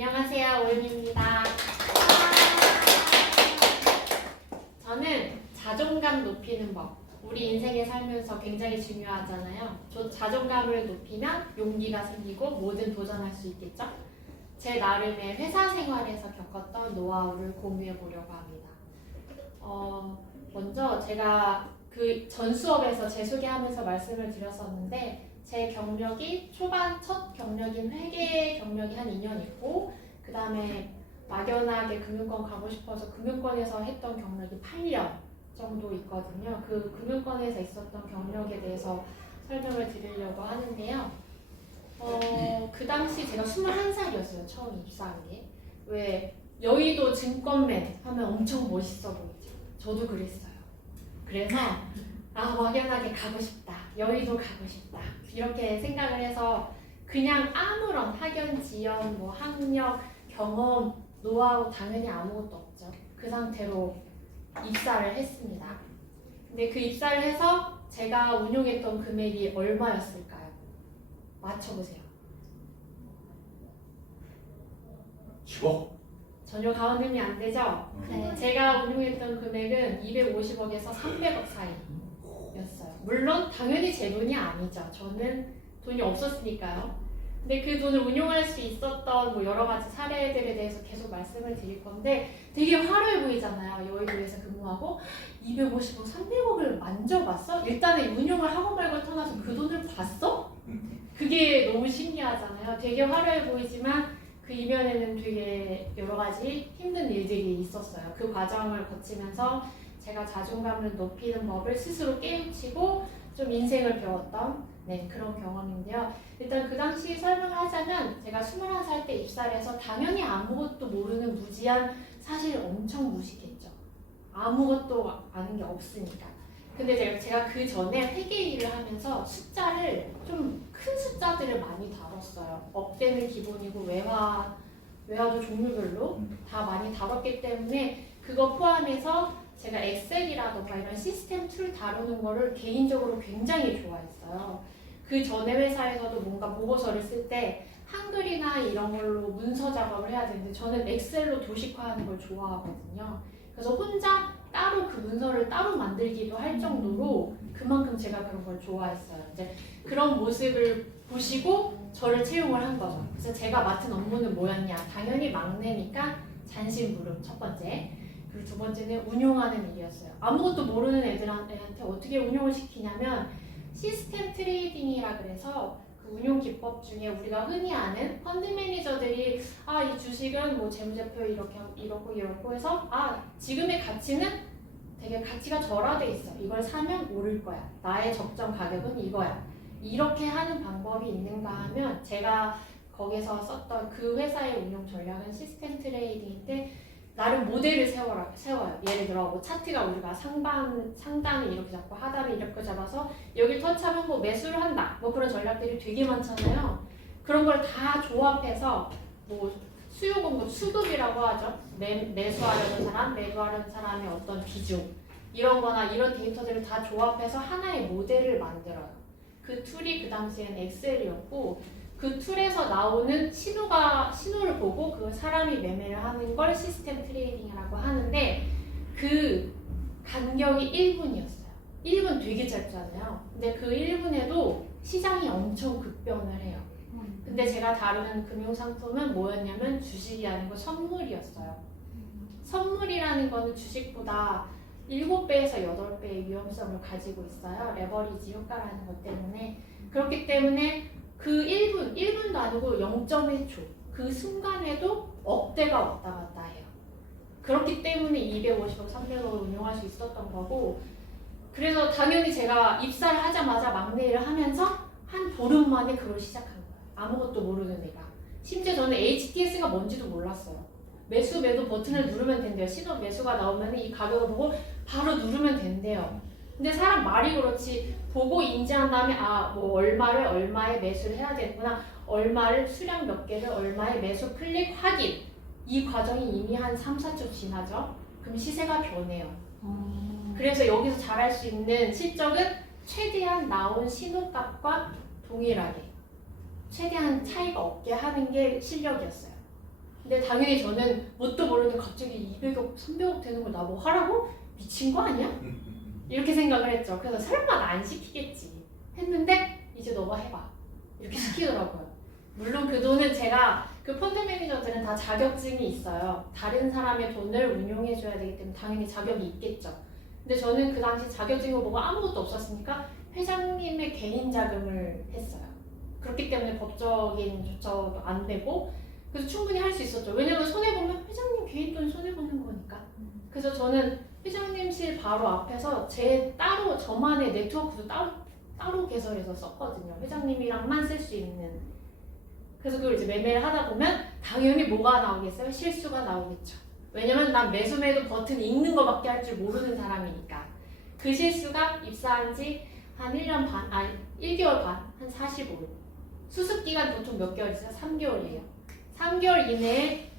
안녕하세요, 오윤입니다. 저는 자존감 높이는 법, 우리 인생에 살면서 굉장히 중요하잖아요. 자존감을 높이면 용기가 생기고 뭐든 도전할 수 있겠죠? 제 나름의 회사 생활에서 겪었던 노하우를 공유해 보려고 합니다. 먼저 제가 그 전 수업에서 제 소개하면서 말씀을 드렸었는데 제 경력이 초반 첫 경력인 회계 경력이 한 2년 있고 그 다음에 막연하게 금융권 가고 싶어서 금융권에서 했던 경력이 8년 정도 있거든요. 그 금융권에서 있었던 경력에 대해서 설명을 드리려고 하는데요. 그 당시 제가 21살이었어요. 처음 입사한 게. 왜 여의도 증권맨 하면 엄청 멋있어 보이죠. 저도 그랬어요. 그래서 막연하게 가고 싶다. 여의도 가고 싶다. 이렇게 생각을 해서 그냥 아무런 학연, 지연, 뭐 학력, 경험, 노하우 당연히 아무것도 없죠. 그 상태로 입사를 했습니다. 근데 그 입사를 해서 제가 운용했던 금액이 얼마였을까요? 맞춰보세요. 10억? 전혀 가늠이 안 되죠? 네. 제가 운용했던 금액은 250억에서 300억 사이였어요. 물론 당연히 제 돈이 아니죠. 저는 돈이 없었으니까요. 근데 그 돈을 운용할 수 있었던 뭐 여러 가지 사례들에 대해서 계속 말씀을 드릴 건데 되게 화려해 보이잖아요. 여의도에서 근무하고 250억, 300억을 만져봤어? 일단은 운용을 하고 말고 떠나서 그 돈을 봤어? 그게 너무 신기하잖아요. 되게 화려해 보이지만 그 이면에는 되게 여러 가지 힘든 일들이 있었어요. 그 과정을 거치면서 제가 자존감을 높이는 법을 스스로 깨우치고 좀 인생을 배웠던 그런 경험인데요. 일단 그 당시 설명을 하자면 제가 21살 때 입사를 해서 당연히 아무것도 모르는 무지한 사실 엄청 무식했죠. 아무것도 아는 게 없으니까. 근데 제가 그 전에 회계 일을 하면서 숫자를 좀 큰 숫자들을 많이 다뤘어요. 업계는 기본이고 외화도 종류별로 다 많이 다뤘기 때문에 그거 포함해서 제가 엑셀이라던가 이런 시스템 툴 다루는 거를 개인적으로 굉장히 좋아했어요. 그 전에 회사에서도 뭔가 보고서를 쓸 때 한글이나 이런 걸로 문서 작업을 해야 되는데 저는 엑셀로 도식화하는 걸 좋아하거든요. 그래서 혼자 따로 그 문서를 따로 만들기도 할 정도로 그만큼 제가 그런 걸 좋아했어요. 이제 그런 모습을 보시고 저를 채용을 한 거죠. 그래서 제가 맡은 업무는 뭐였냐? 당연히 막내니까 잔심부름 첫 번째. 그리고 두 번째는 운용하는 일이었어요. 아무것도 모르는 애들한테 어떻게 운용을 시키냐면 시스템 트레이딩이라 그래서 그 운용 기법 중에 우리가 흔히 아는 펀드 매니저들이 이 주식은 뭐 재무제표 이렇고 해서 지금의 가치는 되게 가치가 절하돼 있어. 이걸 사면 오를 거야. 나의 적정 가격은 이거야. 이렇게 하는 방법이 있는가 하면 제가 거기서 썼던 그 회사의 운용 전략은 시스템 트레이딩인데 나름 모델을 세워요. 예를 들어 뭐 차트가 우리가 상단을 이렇게 잡고 하단을 이렇게 잡아서 여기 터치하면 뭐 매수를 한다. 뭐 그런 전략들이 되게 많잖아요. 그런 걸 다 조합해서 뭐 수요 공급 수급이라고 하죠. 매수하려는 사람, 매도하려는 사람의 어떤 비중 이런 거나 이런 데이터들을 다 조합해서 하나의 모델을 만들어요. 그 툴이 그 당시에는 엑셀이었고 그 툴에서 나오는 신호를 보고 그 사람이 매매를 하는 걸 시스템 트레이딩이라고 하는데 그 간격이 1분이었어요. 1분 되게 짧잖아요. 근데 그 1분에도 시장이 엄청 급변을 해요. 근데 제가 다루는 금융상품은 뭐였냐면 주식이 아니고 선물이었어요. 선물이라는 거는 주식보다 7배에서 8배의 위험성을 가지고 있어요. 레버리지 효과라는 것 때문에. 그렇기 때문에 그 1분도 아니고 0.1초 그 순간에도 억대가 왔다 갔다 해요. 그렇기 때문에 250억, 300억을 운용할 수 있었던 거고 그래서 당연히 제가 입사를 하자마자 막내 일을 하면서 한 보름 만에 그걸 시작한 거예요. 아무것도 모르는 애가. 심지어 저는 HTS가 뭔지도 몰랐어요. 매수, 매도 버튼을 누르면 된대요. 신호 매수가 나오면 이 가격을 보고 바로 누르면 된대요. 근데 사람 말이 그렇지 보고 인지한 다음에 뭐 얼마를 얼마에 매수를 해야 되구나 얼마를 수량 몇 개를 얼마에 매수 클릭 확인 이 과정이 이미 한 3, 4초 지나죠? 그럼 시세가 변해요. 그래서 여기서 잘할 수 있는 실적은 최대한 나온 신호값과 동일하게 최대한 차이가 없게 하는 게 실력이었어요. 근데 당연히 저는 뭣도 모르는 갑자기 200억, 300억 되는 걸 나 뭐 하라고? 미친 거 아니야? 이렇게 생각을 했죠. 그래서 설마 나 안 시키겠지 했는데 이제 너가 해봐 이렇게 시키더라고요. 물론 그 돈은 제가 그 펀드 매니저들은 다 자격증이 있어요. 다른 사람의 돈을 운용해줘야 되기 때문에 당연히 자격이 있겠죠. 근데 저는 그 당시 자격증을 보고 아무것도 없었으니까 회장님의 개인 자금을 했어요. 그렇기 때문에 법적인 조처도 안 되고 그래서 충분히 할 수 있었죠. 왜냐면 손해보면 회장님 개인 돈 손해보는 거니까. 그래서 저는 회장님실 바로 앞에서 제 따로 저만의 네트워크도 따로 개설해서 썼거든요. 회장님이랑만 쓸 수 있는. 그래서 그걸 이제 매매를 하다 보면 당연히 뭐가 나오겠어요? 실수가 나오겠죠. 왜냐면 난 매수 매도 버튼 읽는 거밖에 할 줄 모르는 사람이니까. 그 실수가 입사한 지 한 1년 반, 아니 1개월 반, 한 45일. 수습 기간 보통 몇 개월이죠? 3개월이에요. 3개월 이내에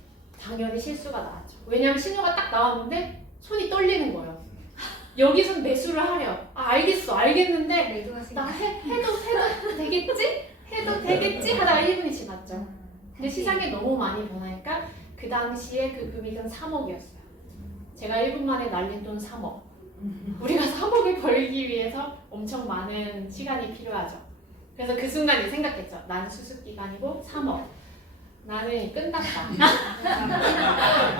당연히 실수가 나왔죠. 왜냐면 신호가 딱 나왔는데 손이 떨리는 거예요. 여기선 매수를 하려. 알겠어, 알겠는데 나 해도 되겠지? 해도 되겠지? 하다가 1분이 지났죠. 근데 시장이 너무 많이 변하니까 그 당시에 그 금액은 3억이었어요. 제가 1분 만에 날린 돈 3억. 우리가 3억을 벌기 위해서 엄청 많은 시간이 필요하죠. 그래서 그 순간에 생각했죠. 나는 수습 기간이고 3억. 나는 끝났다.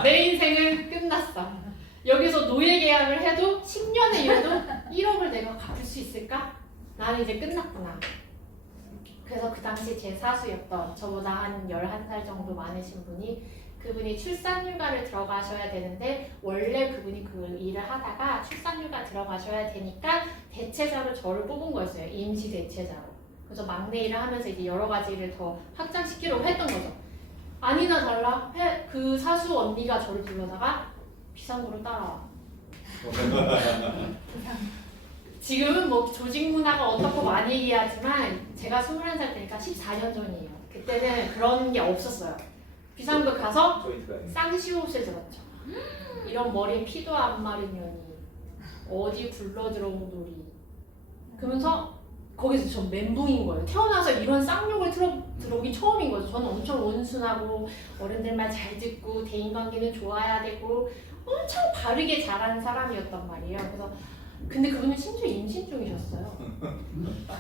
내 인생은 끝났어. 여기서 노예 계약을 해도 10년을 일해도 1억을 내가 갚을 수 있을까? 나는 이제 끝났구나. 그래서 그 당시 제 사수였던 저보다 한 11살 정도 많으신 분이 그분이 출산휴가를 들어가셔야 되는데 원래 그분이 그 일을 하다가 출산휴가 들어가셔야 되니까 대체자로 저를 뽑은 거였어요. 임시 대체자로. 그래서 막내 일을 하면서 이제 여러 가지 일을 더 확장시키려고 했던 거죠. 아니나 달라 그 사수 언니가 저를 불러다가 비상구로 따라와. 지금은 뭐 조직 문화가 어떻고 많이 얘기하지만 제가 21살 때니까 14년 전이에요. 그때는 그런 게 없었어요. 비상구 가서 쌍시옷을 들었죠. 이런 머리에 피도 안 마른 년이 어디 굴러 들어온 놀이. 그러면서 거기서 전 멘붕인 거예요. 태어나서 이런 쌍욕을 들어오기 처음인 거죠. 저는 엄청 온순하고 어른들 말 잘 듣고 대인관계는 좋아야 되고 엄청 바르게 자란 사람이었단 말이에요. 그래서 근데 그분은 심지어 임신 중이셨어요.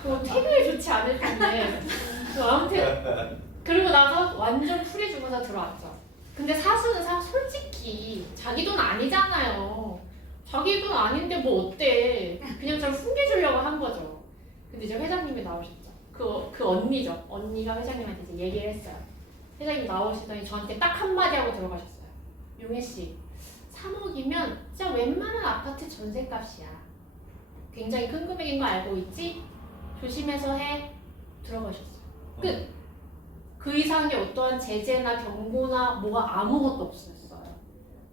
그거 되게 좋지 않을 텐데. 아무튼 그리고 나서 완전 풀이 죽어서 들어왔죠. 근데 사수는 솔직히 자기 돈 아니잖아요. 자기 돈 아닌데 뭐 어때? 그냥 저를 숨겨주려고 한 거죠. 근데 이제 회장님이 나오셨죠. 그 언니죠. 언니가 회장님한테 이제 얘기를 했어요. 회장님 나오시더니 저한테 딱 한마디 하고 들어가셨어요. 용혜 씨, 3억이면 진짜 웬만한 아파트 전세값이야. 굉장히 큰 금액인 거 알고 있지? 조심해서 해. 들어가셨어요. 끝. 그 이상의 어떠한 제재나 경고나 뭐가 아무것도 없었어요.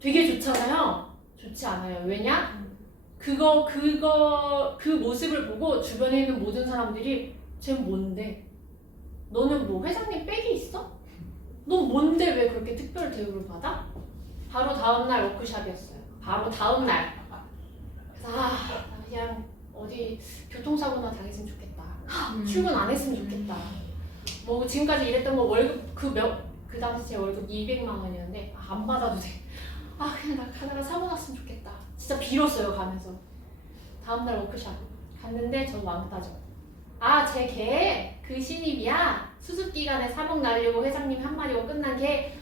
되게 좋잖아요. 좋지 않아요. 왜냐? 그 모습을 보고 주변에 있는 모든 사람들이 쟤 뭔데? 너는 뭐 회장님 백이 있어? 너 뭔데 왜 그렇게 특별 대우를 받아? 바로 다음날 워크숍이었어요. 바로 다음날. 그래서 나 그냥 어디 교통사고나 당했으면 좋겠다. 출근 안 했으면 좋겠다. 뭐 지금까지 일했던 거 월급 그 당시 제 월급 200만 원이었는데 안 받아도 돼. 그냥 나 가다가 사고 났으면 좋겠다. 진짜 빌었어요 가면서. 다음날 워크숍 갔는데 저 왕따죠. 제 걔 그 신입이야. 수습 기간에 3억 날리고 회장님 한마디고 끝난 걔.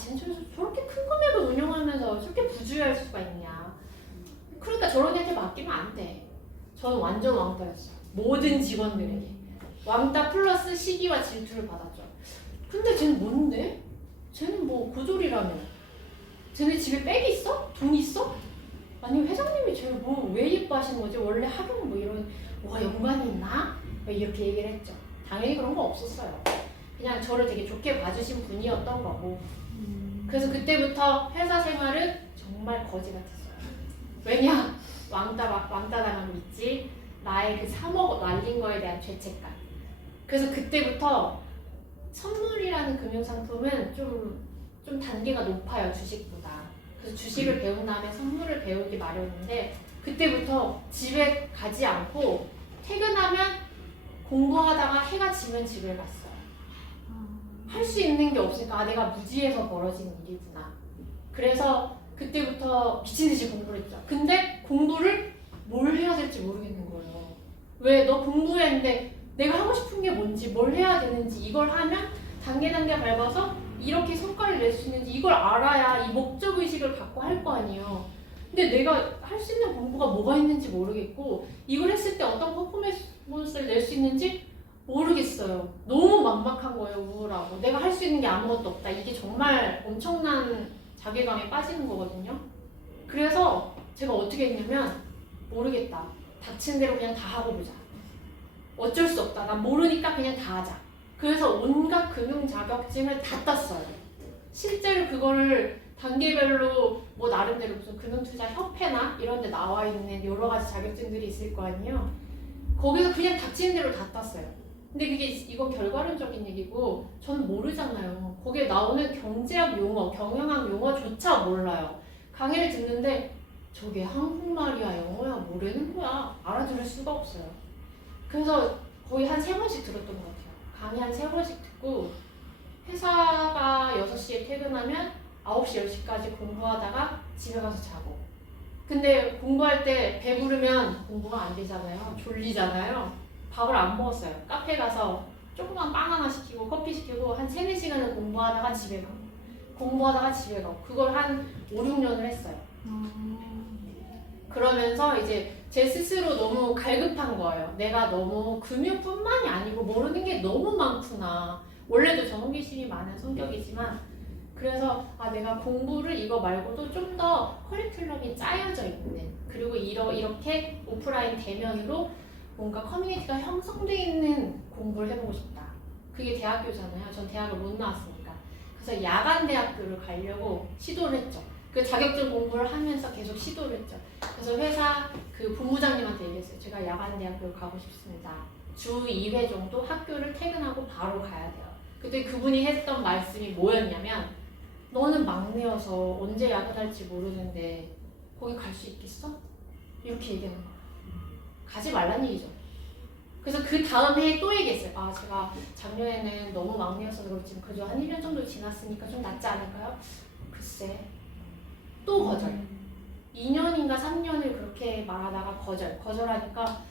쟤는 저렇게 큰 금액을 운영하면서 저렇게 부주의할 수가 있냐. 그러니까 저런 애한테 맡기면 안 돼. 저는 완전 왕따였어요. 모든 직원들에게. 왕따 플러스 시기와 질투를 받았죠. 근데 쟤는 뭔데? 쟤는 뭐 고졸이라며. 쟤네 집에 백이 있어? 돈 있어? 아니 회장님이 쟤를 뭐 왜 예뻐하시는 거지? 원래 하루는 뭐 이런 뭐가 연관이 있나? 이렇게 얘기를 했죠. 당연히 그런 거 없었어요. 그냥 저를 되게 좋게 봐주신 분이었던 거고. 그래서 그때부터 회사 생활은 정말 거지 같았어요. 왜냐? 왕따 당하고 있지. 나의 그 3억 날린 거에 대한 죄책감. 그래서 그때부터 선물이라는 금융상품은 좀 단계가 높아요, 주식보다. 그래서 주식을 배운 다음에 선물을 배우기 마련인데 그때부터 집에 가지 않고 퇴근하면 공부하다가 해가 지면 집을 갔어요. 할 수 있는 게 없으니까 아, 내가 무지해서 벌어진 일이구나. 그래서 그때부터 미친 듯이 공부를 했죠. 근데 공부를 뭘 해야 될지 모르겠는 거예요. 왜 너 공부했는데 내가 하고 싶은 게 뭔지 뭘 해야 되는지 이걸 하면 단계 밟아서 이렇게 성과를 낼 수 있는지 이걸 알아야 이 목적의식을 갖고 할 거 아니에요. 근데 내가 할 수 있는 공부가 뭐가 있는지 모르겠고 이걸 했을 때 어떤 퍼포먼스를 낼 수 있는지 모르겠어요. 너무 막막한 거예요. 우울하고 내가 할 수 있는 게 아무것도 없다. 이게 정말 엄청난 자괴감에 빠지는 거거든요. 그래서 제가 어떻게 했냐면 모르겠다. 닥친 대로 그냥 다 하고 보자. 어쩔 수 없다. 난 모르니까 그냥 다 하자. 그래서 온갖 금융 자격증을 다 땄어요. 실제로 그거를 단계별로 뭐 나름대로 무슨 금융투자협회나 이런 데 나와 있는 여러 가지 자격증들이 있을 거 아니에요. 거기서 그냥 닥치는 대로 다 땄어요. 근데 그게 이거 결과론적인 얘기고 저는 모르잖아요. 거기에 나오는 경제학 용어, 경영학 용어조차 몰라요. 강의를 듣는데 저게 한국말이야 영어야 모르는 거야. 알아들을 수가 없어요. 그래서 거의 한 3번씩 들었던 것 같아요. 강의 한 3번씩 듣고 회사가 6시에 퇴근하면 9시, 10시까지 공부하다가 집에 가서 자고. 근데 공부할 때 배부르면 공부가 안 되잖아요. 졸리잖아요. 밥을 안 먹었어요. 카페 가서 조그만 빵 하나 시키고 커피 시키고 한 3, 4시간을 공부하다가 집에 가고 공부하다가 집에 가고 그걸 한 5, 6년을 했어요. 그러면서 이제 제 스스로 너무 갈급한 거예요. 내가 너무 금융뿐만이 아니고 모르는 게 너무 많구나. 원래도 저 호기심이 많은 성격이지만 그래서 아 내가 공부를 이거 말고도 좀 더 커리큘럼이 짜여져 있는 그리고 이렇게 오프라인 대면으로 뭔가 커뮤니티가 형성돼 있는 공부를 해보고 싶다. 그게 대학교잖아요. 전 대학을 못 나왔으니까. 그래서 야간 대학교를 가려고 시도를 했죠. 그 자격증 공부를 하면서 계속 시도를 했죠. 그래서 회사 그 본부장님한테 얘기했어요. 제가 야간 대학교를 가고 싶습니다. 주 2회 정도 학교를 퇴근하고 바로 가야 돼요. 그때 그분이 했던 말씀이 뭐였냐면 너는 막내여서 언제 야근할지 모르는데 거기 갈 수 있겠어? 이렇게 얘기하는 거예요. 가지 말란 얘기죠. 그래서 그 다음 해에 또 얘기했어요. 아 제가 작년에는 너무 막내여서 그렇지만 그래도 한 1년 정도 지났으니까 좀 낫지 않을까요? 글쎄 또 거절. 2년인가 3년을 그렇게 말하다가 거절하니까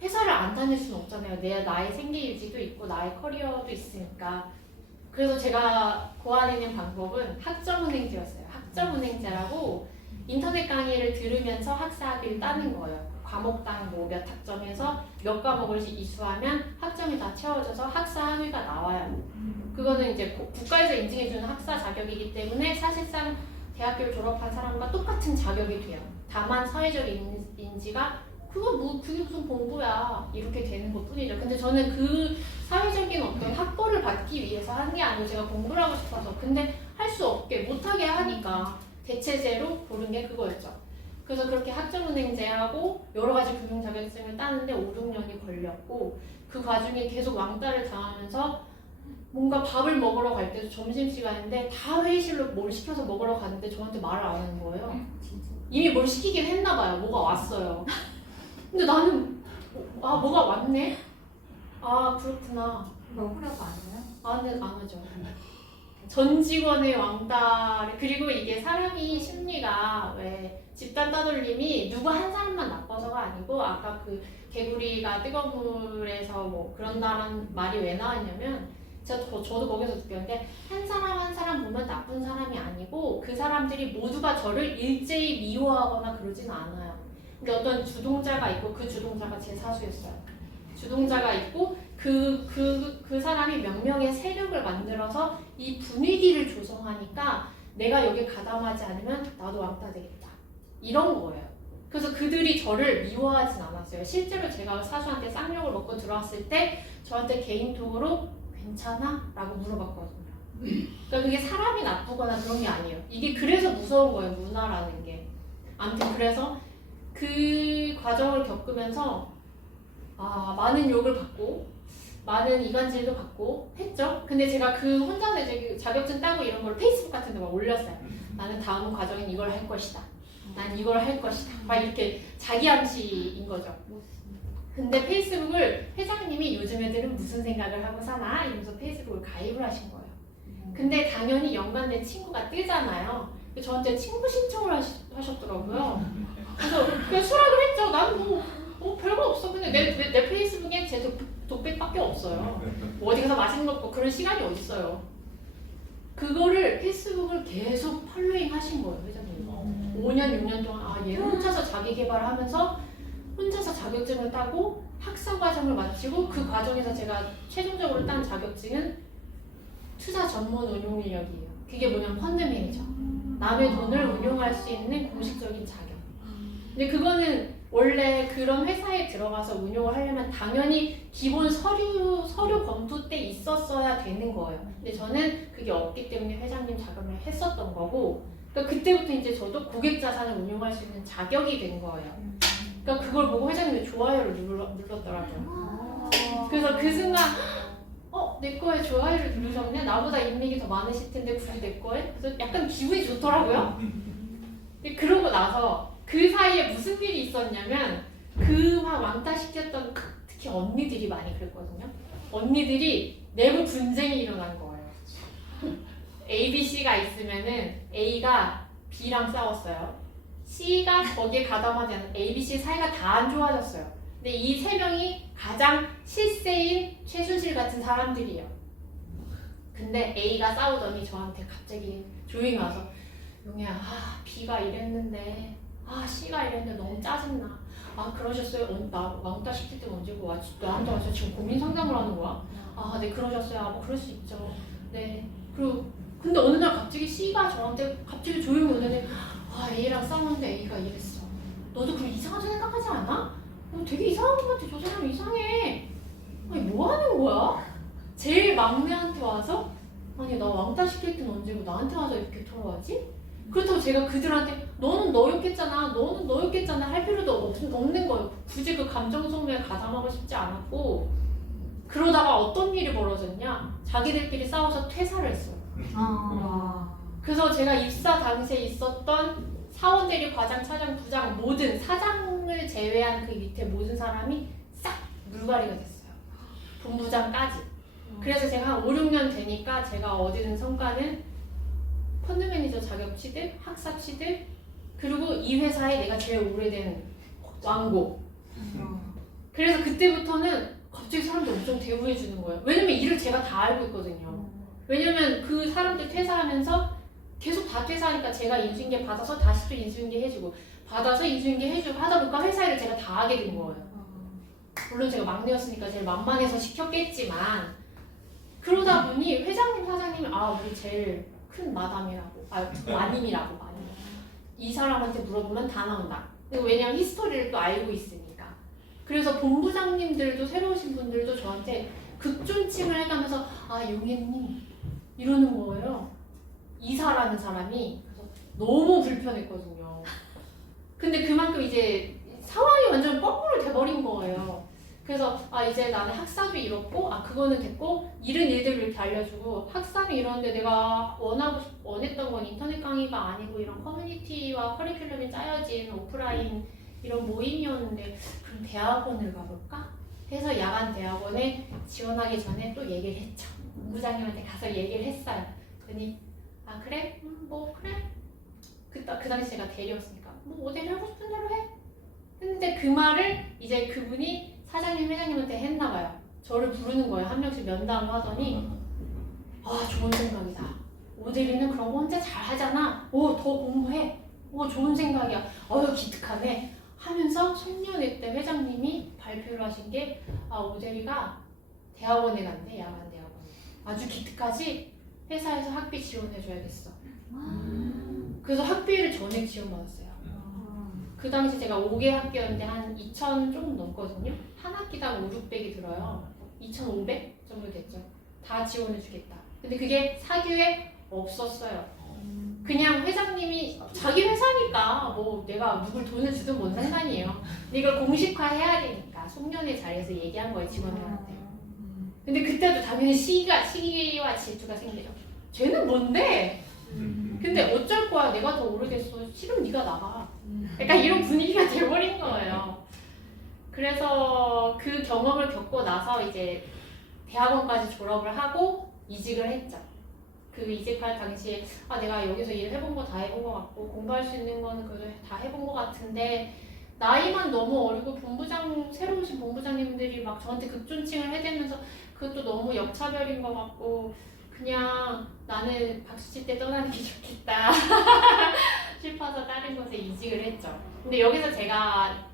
회사를 안 다닐 수는 없잖아요. 나의 생계 유지도 있고 나의 커리어도 있으니까. 그래서 제가 고안해낸 방법은 학점은행제였어요. 학점은행제라고 인터넷 강의를 들으면서 학사학위를 따는 거예요. 과목당 뭐 몇 학점에서 몇 과목을 이수하면 학점이 다 채워져서 학사 학위가 나와요. 그거는 이제 국가에서 인증해주는 학사 자격이기 때문에 사실상 대학교를 졸업한 사람과 똑같은 자격이 돼요. 다만 사회적 인지가 그게 무슨 공부야 이렇게 되는 것 뿐이죠. 근데 저는 그 사회적인 어떤 학벌을 받기 위해서 하는 게 아니고 제가 공부를 하고 싶어서 근데 할 수 없게 못하게 하니까 대체제로 고른 게 그거였죠. 그래서 그렇게 학점은행제하고 여러 가지 금융 자격증을 따는데 5, 6년이 걸렸고 그 과정에 계속 왕따를 당하면서 뭔가 밥을 먹으러 갈 때도 점심시간인데 다 회의실로 뭘 시켜서 먹으러 가는데 저한테 말을 안 하는 거예요. 이미 뭘 시키긴 했나 봐요. 뭐가 왔어요. 근데 나는 뭐가 왔네? 아 그렇구나. 먹으려고 안 해요? 안 하죠. 전 직원의 왕따를 그리고 이게 사람이 심리가 왜 집단 따돌림이 누구 한 사람만 나빠서가 아니고 아까 그 개구리가 뜨거운 물에서 뭐 그런다는 말이 왜 나왔냐면 저도 거기서 느꼈는데 한 사람 보면 나쁜 사람이 아니고 그 사람들이 모두가 저를 일제히 미워하거나 그러진 않아요. 근데 어떤 주동자가 있고 그 주동자가 제 사수였어요. 주동자가 있고 그 사람이 몇 명의 세력을 만들어서 이 분위기를 조성하니까 내가 여기 가담하지 않으면 나도 왕따 되겠다. 이런 거예요. 그래서 그들이 저를 미워하진 않았어요. 실제로 제가 사수한테 쌍욕을 먹고 들어왔을 때 저한테 개인톡으로 괜찮아? 라고 물어봤거든요. 그러니까 그게 사람이 나쁘거나 그런 게 아니에요. 이게 그래서 무서운 거예요. 문화라는 게. 아무튼 그래서 그 과정을 겪으면서 많은 욕을 받고 많은 이간질도 받고 했죠. 근데 제가 그 혼자서 이제 자격증 따고 이런 걸 페이스북 같은 데 막 올렸어요. 나는 다음 과정엔 이걸 할 것이다. 난 이걸 할 것이다. 막 이렇게 자기 암시인 거죠. 근데 페이스북을 회장님이 요즘 애들은 무슨 생각을 하고 사나 이러면서 페이스북을 가입을 하신 거예요. 근데 당연히 연관된 친구가 뜨잖아요. 그래서 저한테 친구 신청을 하셨더라고요. 그래서 그냥 수락을 했죠. 나는 뭐 별거 없어. 근데 내 페이스북에 제 독백밖에 없어요. 뭐 어디 가서 맛있는 거 먹고 그런 시간이 어딨어요. 그거를 페이스북을 계속 팔로잉 하신 거예요, 회장님. 5년, 6년 동안 얘 혼자서 자기 개발하면서 혼자서 자격증을 따고 학사 과정을 마치고 그 과정에서 제가 최종적으로 딴 자격증은 투자 전문 운용 인력이에요. 그게 뭐냐면 펀드 매니저. 남의 돈을 운용할 수 있는 공식적인 자격. 근데 그거는 원래 그런 회사에 들어가서 운용을 하려면 당연히 기본 서류 검토 때 있었어야 되는 거예요. 근데 저는 그게 없기 때문에 회장님 자금을 했었던 거고, 그러니까 그때부터 이제 저도 고객 자산을 운용할 수 있는 자격이 된 거예요. 그러니까 그걸 보고 회장님이 좋아요를 눌렀더라고요. 그래서 그 순간 내 거에 좋아요를 누르셨네? 나보다 인맥이 더 많으실 텐데 굳이 내 거에? 그래서 약간 기분이 좋더라고요. 근데 그러고 나서 그 사이에 무슨 일이 있었냐면 그 막 왕따 시켰던 특히 언니들이 많이 그랬거든요. 언니들이 내부 분쟁이 일어난 거예요. A, B, C가 있으면은 A가 B랑 싸웠어요. C가 거기에 가담하지 않은 A, B, C 사이가 다 안 좋아졌어요. 근데 이 세 명이 가장 실세인 최순실 같은 사람들이에요. 근데 A가 싸우더니 저한테 갑자기 조용히 와서 용혜야, B가 이랬는데 C가 이랬는데 너무 짜증나. 그러셨어요? 나 왕따 시킬 때 언제고 나한테 와서 지금 고민 상담을 하는 거야? 네 그러셨어요. 뭐 그럴 수 있죠. 네. 그리고 근데 어느 날 갑자기 C가 저한테 갑자기 조용히 오더니 A랑 싸우는데 A가 이랬어. 너도 그럼 이상하게 생각하지 않아? 되게 이상한 것 같아. 저 사람 이상해. 뭐 하는 거야? 제일 막내한테 와서 나 왕따 시킬 땐 언제고 나한테 와서 이렇게 토로하지? 그렇다고 제가 그들한테 너는 너였겠잖아 할 필요도 없는 거예요. 굳이 그 감정 소모에 가담하고 싶지 않았고, 그러다가 어떤 일이 벌어졌냐? 자기들끼리 싸워서 퇴사를 했어요. 그래서 제가 입사 당시에 있었던 사원 대리, 과장, 차장, 부장 모든 사장을 제외한 그 밑에 모든 사람이 싹 물갈이가 됐어요. 본부장까지. 그래서 제가 한 5, 6년 되니까 제가 얻은 성과는 펀드 매니저 자격 취득, 학사 취득, 그리고 이 회사에 내가 제일 오래된 왕고. 그래서 그때부터는 갑자기 사람들 엄청 대우해 주는 거예요. 왜냐면 일을 제가 다 알고 있거든요. 왜냐면 그 사람들 퇴사하면서 계속 다 퇴사하니까 제가 인수인계 받아서 다시 또 인수인계 해주고 받아서 인수인계 해주고 하다 보니까 회사 일을 제가 다 하게 된 거예요. 물론 제가 막내였으니까 제일 만만해서 시켰겠지만, 그러다 보니 회장님, 사장님이 우리 제일 큰 마담이라고, 마님이라고 마님. 이 사람한테 물어보면 다 나온다. 왜냐면 히스토리를 또 알고 있으니까. 그래서 본부장님들도 새로 오신 분들도 저한테 극존칭을 해가면서 용혜님 이러는 거예요. 이사라는 사람이. 그래서 너무 불편했거든요. 근데 그만큼 이제 상황이 완전 거꾸로 돼버린 거예요. 그래서 이제 나는 학사도 이렇고 그거는 됐고 이런 일들을 이렇게 알려주고, 학사는 이러는데 내가 원했던 건 인터넷 강의가 아니고 이런 커뮤니티와 커리큘럼이 짜여진 오프라인 이런 모임이었는데 그럼 대학원을 가볼까? 해서 야간 대학원에 지원하기 전에 또 얘기를 했죠. 본부장님한테 가서 얘기를 했어요. 그랬더니 그래? 그래? 그 당시 제가 대리였으니까 어디 하고 싶은 대로 해. 했는데 그 말을 이제 그분이 사장님, 회장님한테 했나봐요. 저를 부르는 거예요. 한 명씩 면담을 하더니 좋은 생각이다. 오대리는 그런 거 혼자 잘 하잖아. 더 공부해. 좋은 생각이야. 기특하네. 하면서 송년회 때 회장님이 발표를 하신 게 오대리가 대학원에 간대. 야간 대학원. 아주 기특하지? 회사에서 학비 지원해줘야겠어. 그래서 학비를 전액 지원받았어요. 그 당시 제가 5개 학기였는데 한 2,000 조금 넘거든요. 한 학기당 5, 600이 들어요. 2,500 정도 됐죠. 다 지원해주겠다. 근데 그게 사규에 없었어요. 그냥 회장님이 자기 회사니까 내가 누굴 돈을 주든 뭔 상관이에요. 근데 이걸 공식화해야 되니까 송년회 자리에서 얘기한 거예요, 직원들한테. 근데 그때도 당연히 시기와 질투가 생기죠. 쟤는 뭔데? 근데 어쩔 거야. 내가 더 오래됐어. 싫으면 네가 나가. 약간 이런 분위기가 돼버린 거예요. 그래서 그 경험을 겪고 나서 이제 대학원까지 졸업을 하고 이직을 했죠. 그 이직할 당시에 내가 여기서 일을 해본 거 다 해본 것 같고 공부할 수 있는 거는 그래도 다 해본 것 같은데 나이만 너무 어리고 새로 오신 본부장님들이 막 저한테 극존칭을 해대면서 그것도 너무 역차별인 것 같고 그냥 나는 박수 칠 때 떠나는 게 좋겠다 싶어서 다른 곳에 이직을 했죠. 근데 여기서 제가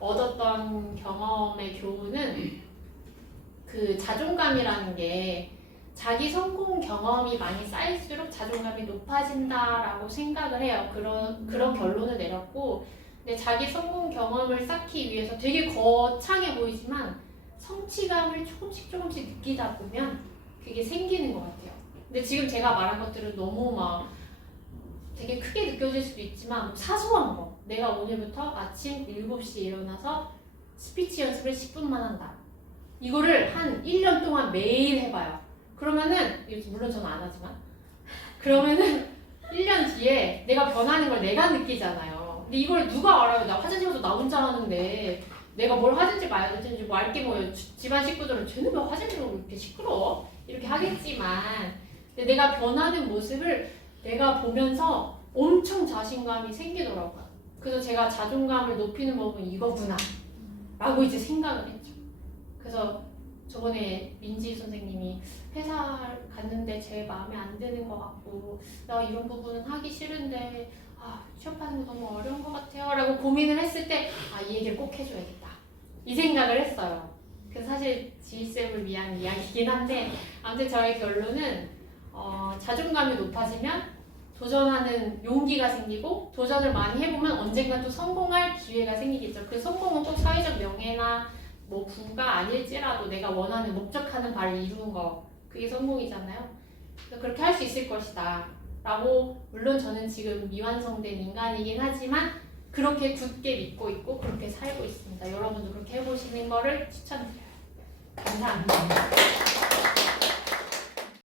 얻었던 경험의 교훈은 그 자존감이라는 게 자기 성공 경험이 많이 쌓일수록 자존감이 높아진다라고 생각을 해요. 그런 결론을 내렸고, 근데 자기 성공 경험을 쌓기 위해서 되게 거창해 보이지만 성취감을 조금씩 느끼다 보면 그게 생기는 것 같아요. 근데 지금 제가 말한 것들은 너무 막 되게 크게 느껴질 수도 있지만 사소한 거. 내가 오늘부터 아침 7시에 일어나서 스피치 연습을 10분만 한다. 이거를 한 1년 동안 매일 해봐요. 그러면은, 물론 저는 안 하지만, 그러면은 1년 뒤에 내가 변하는 걸 내가 느끼잖아요. 근데 이걸 누가 알아요? 나 화장실 가서 나 혼자 하는데 내가 뭘 하든지 말든지 뭐 알게 뭐 집안 식구들은 쟤는 왜 화장실 가고 이렇게 시끄러워? 이렇게 하겠지만 근데 내가 변하는 모습을 내가 보면서 엄청 자신감이 생기더라고요. 그래서 제가 자존감을 높이는 법은 이거구나 라고 이제 생각을 했죠. 그래서 저번에 민지 선생님이 회사 갔는데 제 마음에 안 드는 것 같고 나 이런 부분은 하기 싫은데 취업하는 거 너무 어려운 것 같아요 라고 고민을 했을 때 이 얘기를 꼭 해줘야겠다 이 생각을 했어요. 그래서 사실 지희쌤을 위한 이야기이긴 한데 아무튼 저의 결론은 자존감이 높아지면 도전하는 용기가 생기고 도전을 많이 해보면 언젠가 또 성공할 기회가 생기겠죠. 그 성공은 꼭 사회적 명예나 뭐 부가 아닐지라도 내가 원하는 목적하는 바를 이루는 거 그게 성공이잖아요. 그래서 그렇게 할 수 있을 것이다 라고 물론 저는 지금 미완성된 인간이긴 하지만 그렇게 굳게 믿고 있고 그렇게 살고 있습니다. 여러분도 그렇게 해보시는 거를 추천드려요. 감사합니다.